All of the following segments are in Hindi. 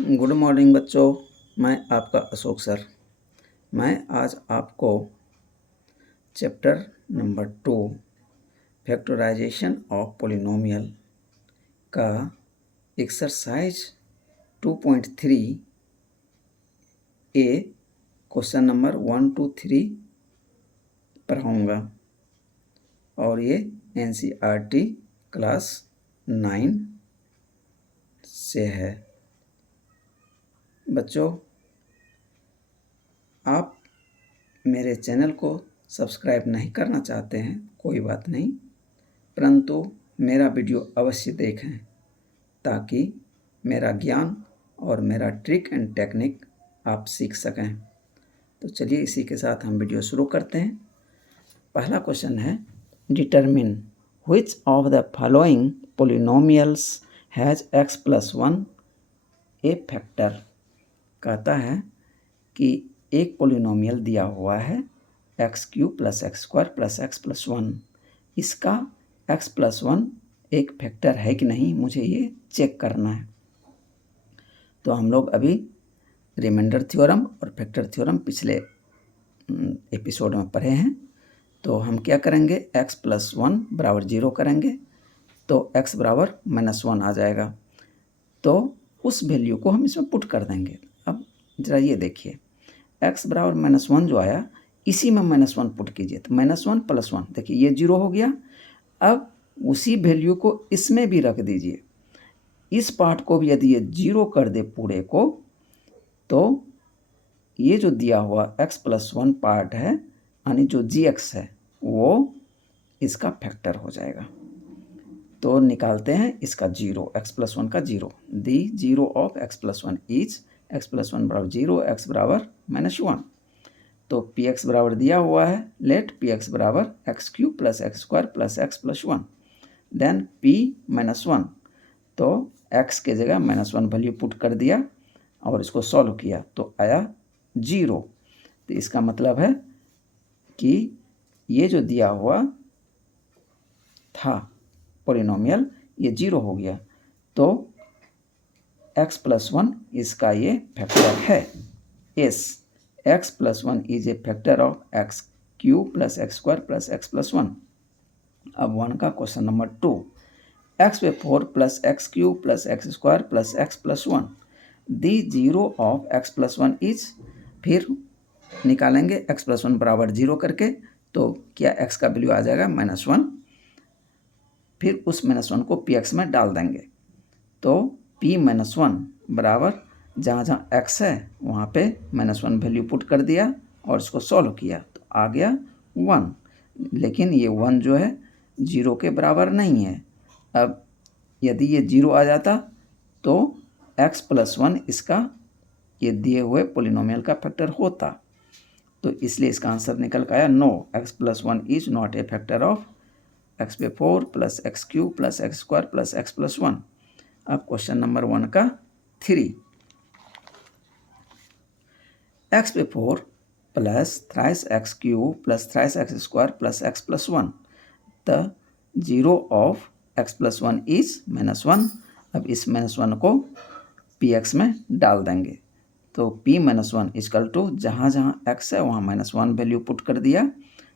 गुड मॉर्निंग बच्चों। मैं आपका अशोक सर। मैं आज आपको chapter number 2 factorization of polynomial का एक्सरसाइज 2.3 ए क्वेश्चन नंबर 1 2 3 पढ़ाऊँगा और ये NCERT क्लास 9 से है। बच्चों, आप मेरे चैनल को सब्सक्राइब नहीं करना चाहते हैं, कोई बात नहीं, परंतु मेरा वीडियो अवश्य देखें ताकि मेरा ज्ञान और मेरा ट्रिक एंड टेक्निक आप सीख सकें। तो चलिए इसी के साथ हम वीडियो शुरू करते हैं। पहला क्वेश्चन है, determine which of the following polynomials has x+1 A factor. कहता है कि एक पोलिनोमियल दिया हुआ है x³ + x² + x+1। इसका x+1 एक फैक्टर है कि नहीं, मुझे ये चेक करना है। तो हम लोग अभी रिमाइंडर थ्योरम और फैक्टर थ्योरम पिछले एपिसोड में पढ़े हैं। तो हम क्या करेंगे, x+1 = 0 करेंगे तो x = -1 आ जाएगा। तो उस वैल्यू को हम इसमें पुट कर देंगे। अब ज़रा ये देखिए, x = -1 जो आया, इसी में -1 पुट कीजिए तो -1 + 1, देखिए ये 0 हो गया। अब उसी वैल्यू को इसमें भी रख दीजिए। इस पार्ट को भी यदि ये 0 कर दे पूरे को, तो ये जो दिया हुआ x+1 पार्ट है, यानी जो gx है, वो इसका फैक्टर हो जाएगा। तो निकालते हैं इसका 0, x+1 का 0। दी 0 of x+1 is x+1 = 0, x = -1। तो px बराबर दिया हुआ है, late px = x³ + x² + x+1। Then p -1, तो x के जगह -1 वैल्यू पुट कर दिया और इसको सॉल्व किया तो आया 0। तो इसका मतलब है कि ये जो दिया हुआ था पोलिनोमियल, ये 0 हो गया। तो x+1 इसका ये फैक्टर है। Yes, x+1 is a factor of x³ + x² + x+1। अब 1 का question number 2, x4 + x³ + x² + x+1। The 0 of x+1 is, फिर निकालेंगे x+1 = 0 करके, तो क्या x का वैल्यू आ जाएगा -1। फिर उस -1 को px में डाल देंगे तो p -1 बराबर, जहाँ जहाँ x है वहाँ पे -1 वैल्यू पुट कर दिया और इसको सॉल्व किया तो आ गया 1। लेकिन ये 1 जो है 0 के बराबर नहीं है। अब यदि ये 0 आ जाता तो x+1 इसका ये दिए हुए पोलिनोमियल का फैक्टर होता। तो इसलिए इसका आंसर निकल कर आया no, x+1 is not a factor of x4 + x³ + x² + x+1। अब क्वेश्चन नंबर 1 का 3, x4 + thrice x³ + thrice x² + x+1। The 0 of x+1 is -1। अब इस -1 को px में डाल देंगे तो p -1 = जहाँ जहाँ x है वहाँ -1 वैल्यू पुट कर दिया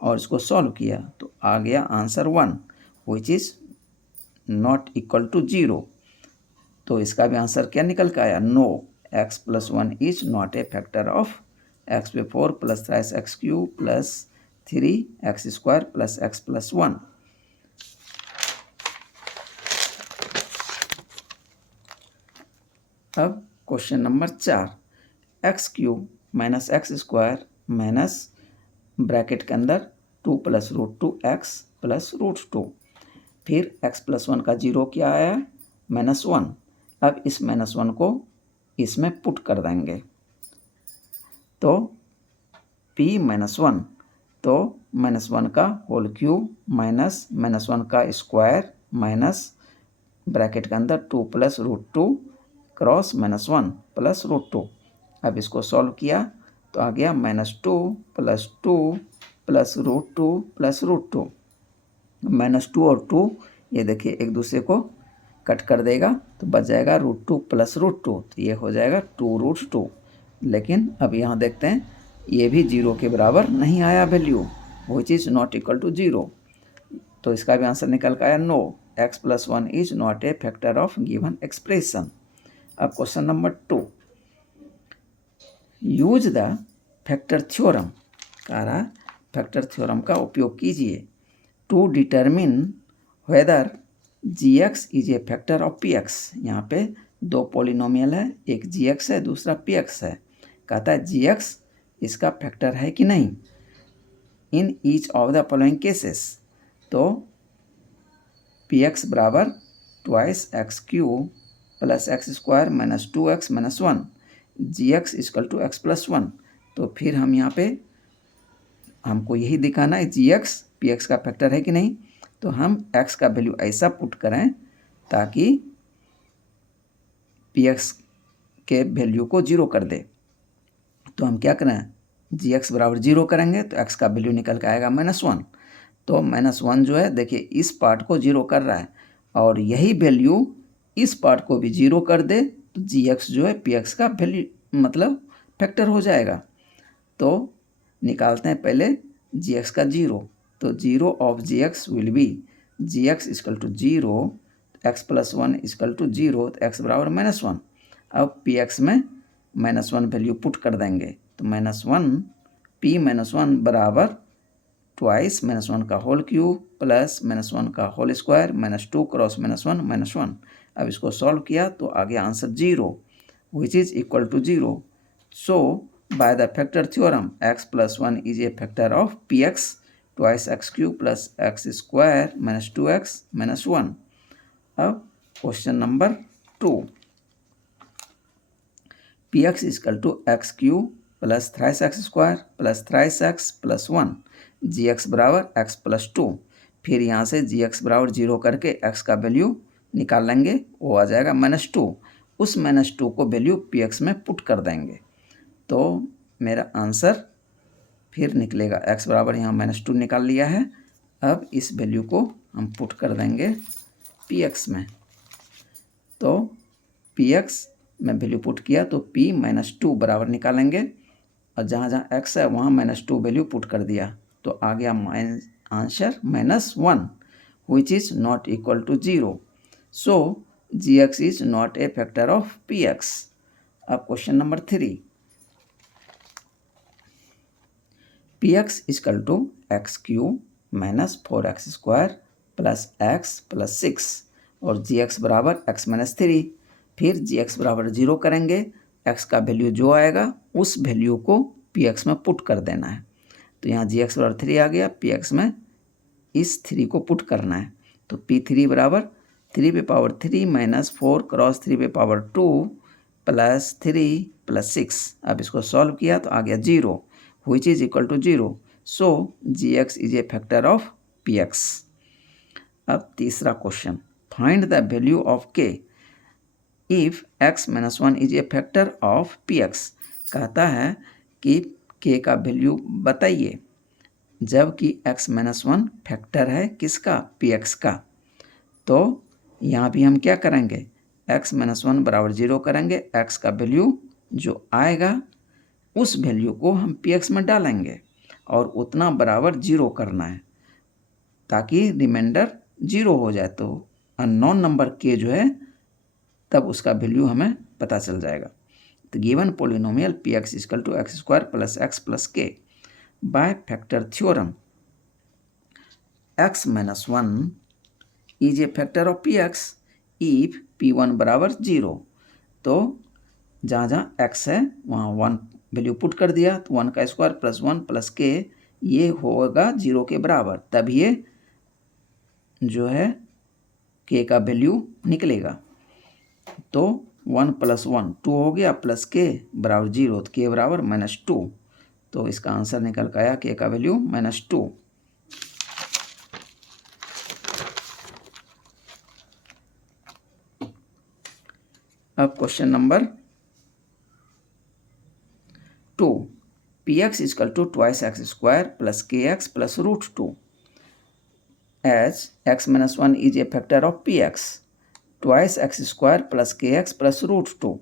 और इसको सॉल्व किया तो आ गया answer 1, which is not equal to 0। तो इसका भी आंसर क्या निकल के आया, no, x+1 is not a factor of x4 + thrice x³ + 3x² + x+1। अब question number 4, x³ - x² - bracket के अंदर 2 + √2x + √2। फिर x+1 का 0 क्या आया, -1। अब इस -1 को इसमें पुट कर देंगे तो p -1, तो -1 का होल क्यूब माइनस -1 का स्क्वायर माइनस ब्रैकेट के अंदर 2 + √2 क्रॉस -1 + √2। अब इसको सॉल्व किया तो आ गया -2 + 2 + √2 + √2। -2 और 2 ये देखिए एक दूसरे को कट कर देगा तो बच जाएगा √2 प्लस √2, तो ये हो जाएगा 2√2। लेकिन अब यहाँ देखते हैं ये भी 0 के बराबर नहीं आया value, which is not equal to 0। तो इसका भी आंसर निकल कर आया no, x+1 is not a factor of given expression. अब question number 2, use the factor theorem, कह रहा फैक्टर थ्योरम का उपयोग कीजिए to determine whether gx is a factor of px। यहाँ पे दो पॉलिनोमियल है, एक gx है दूसरा px है। कहता है gx इसका फैक्टर है कि नहीं in each of the following cases. तो px बराबर twice x cube plus x square minus 2x minus 1, gx equal to x+1। तो फिर हम यहाँ पे हमको यही दिखाना है gx px का फैक्टर है कि नहीं। तो हम x का वैल्यू ऐसा पुट करें ताकि px के वैल्यू को 0 कर दे। तो हम क्या करें, gx बराबर 0 करेंगे तो x का वैल्यू निकल के आएगा -1। तो -1 जो है देखिए इस पार्ट को 0 कर रहा है और यही वैल्यू इस पार्ट को भी 0 कर दे तो gx जो है px का वैल्यू मतलब फैक्टर हो जाएगा। तो निकालते हैं पहले gx का 0। तो 0 of gx will be gx equal to 0, x+1 equal to 0, तो x बराबर -1। अब px में -1 वैल्यू पुट कर देंगे तो -1 p-1 बराबर ट्वाइस -1 का होल क्यूब प्लस -1 का होल स्क्वायर माइनस 2 क्रॉस -1 -1। अब इसको सॉल्व किया तो आ गया answer 0 which is equal to 0। So by the factor theorem x+1 is a factor of px twice x cube plus x square minus 2x minus 1। अब question number 2, px equal to x cube plus thrice x square plus thrice x plus 1, gx बराबर x+2। फिर यहाँ से gx बराबर 0 करके x का वैल्यू निकाल लेंगे, वो आ जाएगा -2। उस -2 को वैल्यू px में पुट कर देंगे तो मेरा आंसर फिर निकलेगा x बराबर यहाँ -2 निकाल लिया है। अब इस वैल्यू को हम पुट कर देंगे px में। तो px में वैल्यू पुट किया तो p-2 बराबर निकालेंगे और जहाँ जहाँ x है वहाँ -2 वैल्यू पुट कर दिया तो आ गया answer -1 which is not equal to 0। सो gx is not a factor of px। अब question number 3, px equal to x cube minus 4x square plus x plus 6 और gx बराबर x-3। फिर gx बराबर 0 करेंगे, x का वैल्यू जो आएगा उस वैल्यू को px में पुट कर देना है। तो यहाँ gx बराबर 3 आ गया, px में इस 3 को पुट करना है तो p3 बराबर 3 पे पावर 3 माइनस 4 क्रॉस 3 पे पावर 2 प्लस 3 प्लस 6। अब इसको सॉल्व किया तो आ गया 0 which is equal to 0। So gx is a factor of px। अब तीसरा question, find the value of k if x-1 is a factor of px। कहता है कि k का वैल्यू बताइए जबकि x-1 फैक्टर है किसका, px का। तो यहाँ भी हम क्या करेंगे, x-1 बराबर 0 करेंगे, x का वैल्यू जो आएगा उस वैल्यू को हम px में डालेंगे और उतना बराबर 0 करना है ताकि रिमाइंडर 0 हो जाए। तो अननोन नंबर k जो है तब उसका वैल्यू हमें पता चल जाएगा। तो given polynomial px equal to x square plus x plus k by factor theorem x-1 is a factor of px if p1 बराबर 0। तो जहाँ जहाँ x है वहाँ 1 वैल्यू पुट कर दिया तो 1 का स्क्वायर प्लस 1 प्लस के ये होगा 0 के बराबर, तब ये जो है k का वैल्यू निकलेगा। तो 1 + 1 2 हो गया प्लस के बराबर 0 तो k बराबर -2। तो इसका आंसर निकल कर आया k का वैल्यू -2। अब question number 2, px equal to twice x square plus kx plus √2 as x-1 is a factor of px। Twice x square plus k x plus root 2।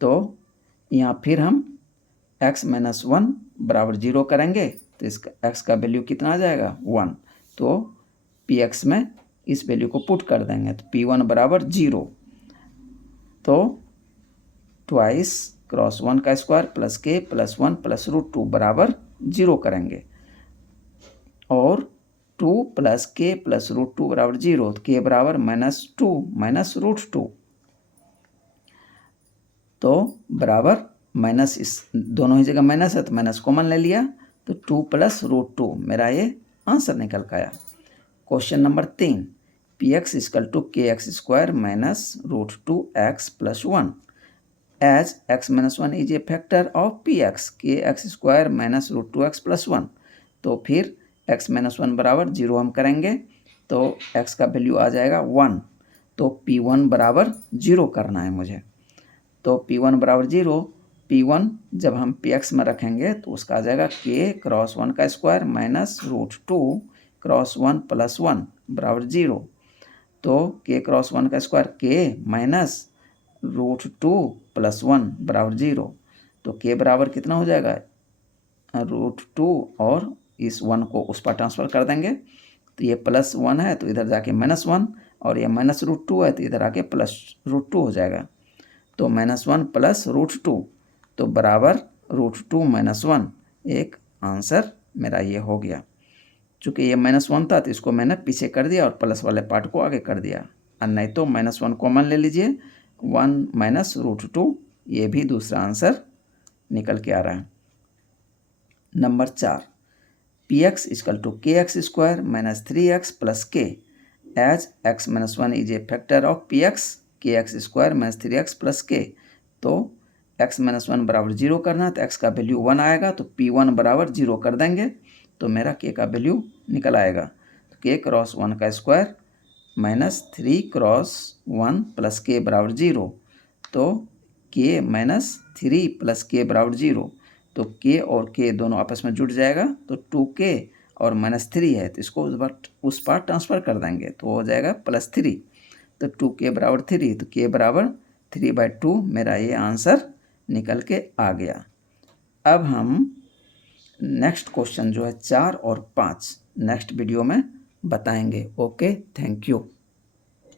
तो यहाँ फिर हम x माइनस 1 बराबर 0 करेंगे तो इसका x का वैल्यू कितना आ जाएगा 1। तो px में इस वैल्यू को पुट कर देंगे तो p1 बराबर 0। तो ट्वाइस क्रॉस 1 का स्क्वायर प्लस के प्लस 1 प्लस रूट 2 बराबर 0 करेंगे और 2 प्लस के प्लस रूट 2 बराबर 0। तो के बराबर -2 माइनस रूट 2। तो बराबर माइनस, इस दोनों ही जगह माइनस है तो माइनस कॉमन ले लिया तो 2 प्लस रूट 2 मेरा ये आंसर निकल के आया। Question number 3, p x equal to k x square minus root 2 x plus 1 as x minus 1 is a factor of p x k x square minus root 2 x plus 1। तो फिर x माइनस 1 बराबर 0 हम करेंगे तो x का वैल्यू आ जाएगा 1। तो p1 बराबर 0 करना है मुझे। तो p1 बराबर 0, p1 जब हम px में रखेंगे तो उसका आ जाएगा k क्रॉस 1 का square minus root 2 cross 1 plus 1 बराबर 0। तो k क्रॉस 1 का square k minus root 2 plus 1 बराबर 0। तो k बराबर कितना हो जाएगा रूट 2 और इस 1 को उस पर ट्रांसफ़र कर देंगे तो ये प्लस 1 है तो इधर जाके -1 और ये माइनस रूट 2 है तो इधर आके प्लस रूट 2 हो जाएगा। तो -1 प्लस रूट 2 तो बराबर रूट 2 माइनस 1। एक आंसर मेरा ये हो गया। चूँकि ये -1 था तो इसको मैंने पीछे कर दिया और प्लस वाले पार्ट को आगे कर दिया। और नहीं तो -1 कॉमन ले लीजिए, 1 माइनस रूट 2, ये भी दूसरा आंसर निकल के आ रहा है। Number 4, p x equal to k x square minus 3x plus k as x minus 1 is a factor of p x k x square minus 3x plus k. तो x माइनस 1 बराबर 0 करना तो x का वैल्यू 1 आएगा तो p1 बराबर 0 कर देंगे तो मेरा k का वैल्यू निकल आएगा। तो k क्रॉस 1 का स्क्वायर माइनस 3 क्रॉस 1 प्लस के बराबर 0। तो k माइनस 3 प्लस के बराबर 0। तो k और k दोनों आपस में जुड़ जाएगा तो 2k और -3 है तो इसको उस पार ट्रांसफ़र कर देंगे तो हो जाएगा +3। तो 2k बराबर 3 तो k बराबर 3/2 मेरा ये आंसर निकल के आ गया। अब हम नेक्स्ट क्वेश्चन जो है 4 और 5 नेक्स्ट वीडियो में बताएंगे। Okay, thank you.